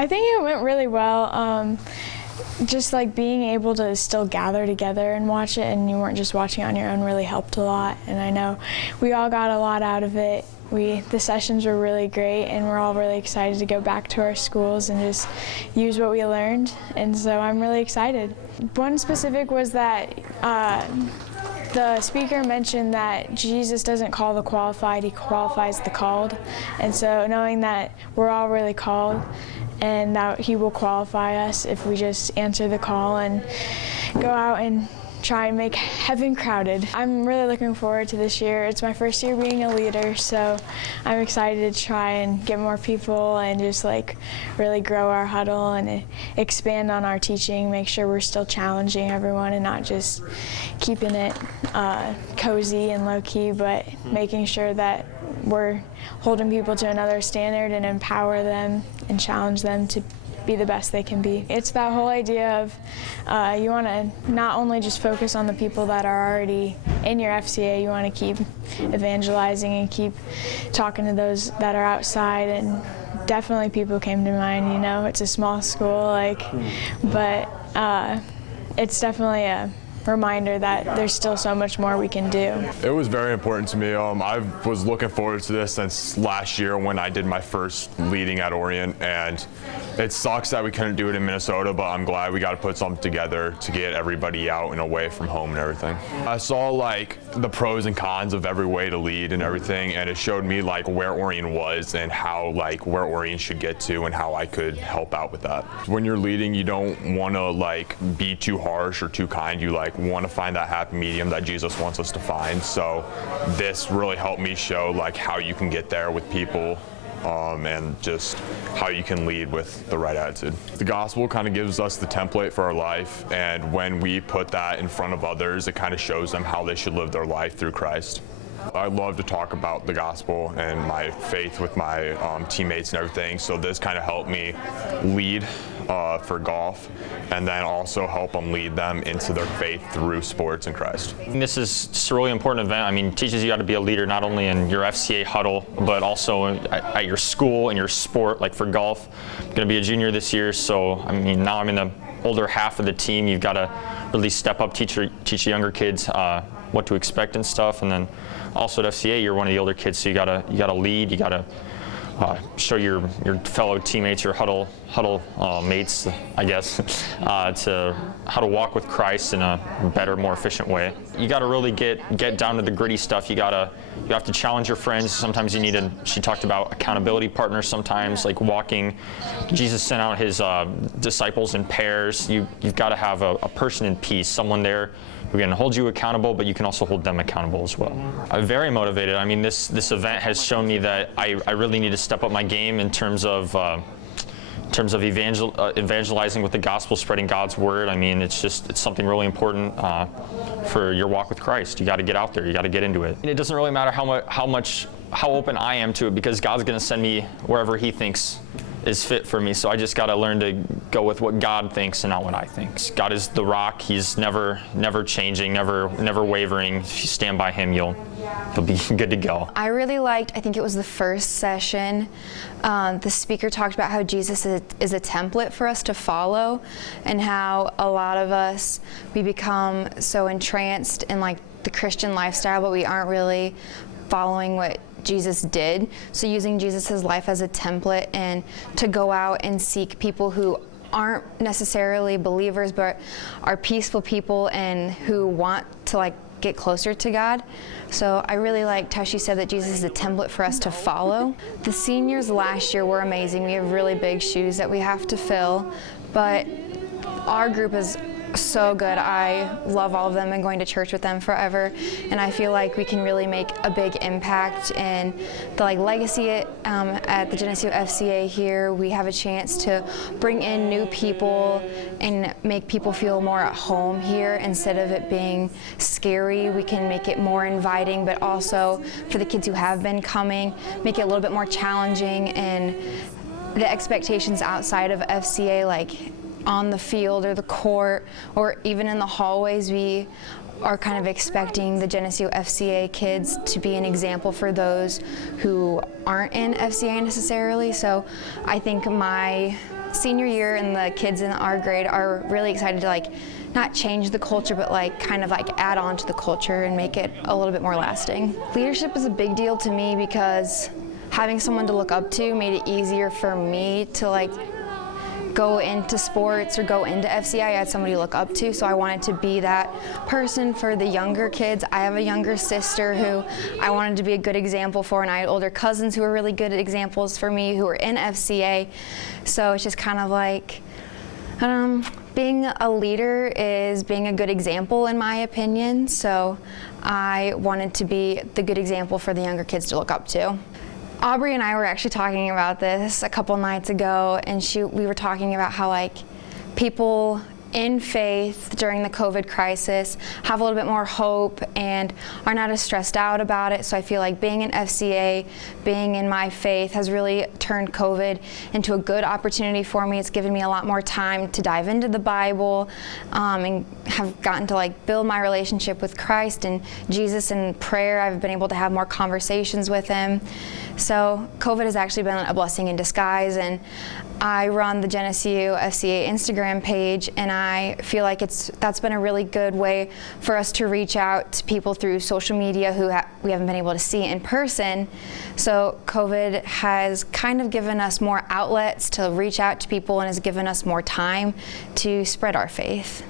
I think it went really well. Just like being able to still gather together and watch it, and you weren't just watching on your own, really helped a lot. And I know we all got a lot out of it. The sessions were really great, and we're all really excited to go back to our schools and just use what we learned. And so I'm really excited. One specific was that the speaker mentioned that Jesus doesn't call the qualified, he qualifies the called. And so knowing that we're all really called and that he will qualify us if we just answer the call and go out and try and make heaven crowded. I'm really looking forward to this year. It's my first year being a leader, so I'm excited to try and get more people and just like really grow our huddle and expand on our teaching, make sure we're still challenging everyone and not just keeping it cozy and low-key, but making sure that we're holding people to another standard and empower them and challenge them to be the best they can be. It's that whole idea of you want to not only just focus on the people that are already in your FCA, you want to keep evangelizing and keep talking to those that are outside, and definitely people came to mind. You know, it's a small school, but it's definitely a reminder that there's still so much more we can do. It was very important to me. I was looking forward to this since last year when I did my first leading at Orion, and it sucks that we couldn't do it in Minnesota, but I'm glad we got to put something together to get everybody out and away from home and everything. I saw like the pros and cons of every way to lead and everything, and it showed me like where Orion was and how like where Orion should get to and how I could help out with that. When you're leading, you don't want to like be too harsh or too kind. You like want to find that happy medium that Jesus wants us to find. So this really helped me show like how you can get there with people and just how you can lead with the right attitude. The gospel kind of gives us the template for our life, and when we put that in front of others, it kind of shows them how they should live their life through Christ. I love to talk about the gospel and my faith with my teammates and everything, so this kind of helped me lead for golf, and then also help them lead them into their faith through sports and Christ. This is just a really important event. I mean, it teaches you how to be a leader not only in your FCA huddle, but also at your school and your sport. Like for golf, I'm going to be a junior this year, so I mean, now I'm in the older half of the team. You've got to really step up, teach the younger kids what to expect and stuff, and then also at FCA, you're one of the older kids, so you gotta lead, you gotta show your fellow teammates, your huddle mates, I guess, to how to walk with Christ in a better, more efficient way. You got to really get down to the gritty stuff. You have to challenge your friends. Sometimes you need she talked about accountability partners sometimes, like walking. Jesus sent out his disciples in pairs. You've got to have a person in peace, someone there who can hold you accountable, but you can also hold them accountable as well. I'm very motivated. I mean, this event has shown me that I really need to step up my game in terms of evangelizing with the gospel, spreading God's word. I mean, it's something really important for your walk with Christ. You got to get out there. You got to get into it. And it doesn't really matter how open I am to it, because God's going to send me wherever He thinks is fit for me. So I just got to learn to go with what God thinks and not what I think. God is the rock. He's never changing, never wavering. If you stand by Him, you'll be good to go. I really liked, I think it was the first session, the speaker talked about how Jesus is a template for us to follow, and how a lot of us, we become so entranced in like the Christian lifestyle, but we aren't really following what Jesus did. So using Jesus' life as a template and to go out and seek people who aren't necessarily believers but are peaceful people and who want to like get closer to God. So I really liked how she said that Jesus is a template for us to follow. The seniors last year were amazing. We have really big shoes that we have to fill, but our group is so good. I love all of them and going to church with them forever, and I feel like we can really make a big impact in the legacy at the Geneseo FCA here. We have a chance to bring in new people and make people feel more at home here instead of it being scary. We can make it more inviting, but also for the kids who have been coming, make it a little bit more challenging, and the expectations outside of FCA, like on the field or the court or even in the hallways, we are kind of expecting the Geneseo FCA kids to be an example for those who aren't in FCA necessarily. So I think my senior year and the kids in our grade are really excited to like not change the culture, but like kind of like add on to the culture and make it a little bit more lasting. Leadership is a big deal to me because having someone to look up to made it easier for me to like go into sports or go into FCA. I had somebody to look up to, so I wanted to be that person for the younger kids. I have a younger sister who I wanted to be a good example for, and I had older cousins who were really good examples for me who were in FCA. So it's just kind of like, being a leader is being a good example in my opinion. So I wanted to be the good example for the younger kids to look up to. Aubrey and I were actually talking about this a couple nights ago, and we were talking about how like people in faith during the COVID crisis have a little bit more hope and are not as stressed out about it. So I feel like being in FCA, being in my faith has really turned COVID into a good opportunity for me. It's given me a lot more time to dive into the Bible and have gotten to like build my relationship with Christ and Jesus in prayer. I've been able to have more conversations with him. So COVID has actually been a blessing in disguise, and I run the Geneseo FCA Instagram page, and I feel like that's been a really good way for us to reach out to people through social media who we haven't been able to see in person. So COVID has kind of given us more outlets to reach out to people and has given us more time to spread our faith.